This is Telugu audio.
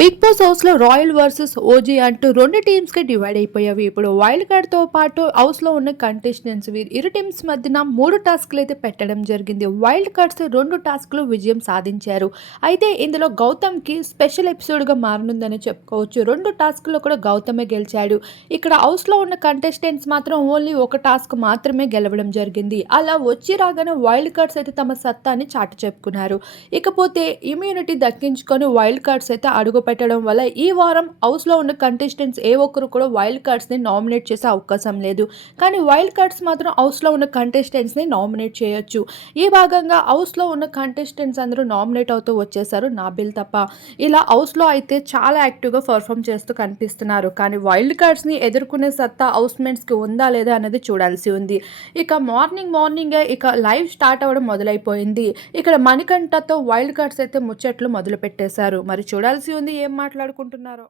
బిగ్ బాస్ హౌస్లో రాయల్ వర్సెస్ ఓజీ అంటూ రెండు టీమ్స్కి డివైడ్ అయిపోయావి ఇప్పుడు వైల్డ్ కార్డ్తో పాటు హౌస్లో ఉన్న కంటెస్టెంట్స్ ఇరు టీమ్స్ మధ్యన మూడు టాస్క్లు అయితే పెట్టడం జరిగింది. వైల్డ్ కార్డ్స్ రెండు టాస్క్లు విజయం సాధించారు. అయితే ఇందులో గౌతమ్కి స్పెషల్ ఎపిసోడ్గా మారనుందని చెప్పుకోవచ్చు. రెండు టాస్క్లో కూడా గౌతమే గెలిచాడు. ఇక్కడ హౌస్లో ఉన్న కంటెస్టెంట్స్ మాత్రం ఓన్లీ ఒక టాస్క్ మాత్రమే గెలవడం జరిగింది. అలా వచ్చి రాగానే వైల్డ్ కార్డ్స్ అయితే తమ సత్తాన్ని చాటు చెప్పుకున్నారు. ఇకపోతే ఇమ్యూనిటీ దక్కించుకొని వైల్డ్ కార్డ్స్ అయితే అడుగు పెట్టడం వల్ల ఈ వారం హౌస్లో ఉన్న కంటెస్టెంట్స్ ఏ ఒక్కరు కూడా వైల్డ్ కార్డ్స్ని నామినేట్ చేసే అవకాశం లేదు. కానీ వైల్డ్ కార్డ్స్ మాత్రం హౌస్లో ఉన్న కంటెస్టెంట్స్ని నామినేట్ చేయొచ్చు. ఈ భాగంగా హౌస్లో ఉన్న కంటెస్టెంట్స్ అందరూ నామినేట్ అవుతూ వచ్చేసారు నాబిల్ తప్ప. ఇలా హౌస్లో అయితే చాలా యాక్టివ్గా పర్ఫామ్ చేస్తూ కనిపిస్తున్నారు. కానీ వైల్డ్ కార్డ్స్ని ఎదుర్కొనే సత్తా హౌస్మెంట్స్కి ఉందా లేదా అనేది చూడాల్సి ఉంది. ఇక మార్నింగ్ మార్నింగే ఇక లైవ్ స్టార్ట్ అవ్వడం మొదలైపోయింది. ఇక్కడ మణికంఠతో వైల్డ్ కార్డ్స్ అయితే ముచ్చట్లు మొదలు పెట్టేశారు మరి చూడాల్సి ఉంది ఏం మాట్లాడుకుంటున్నారో.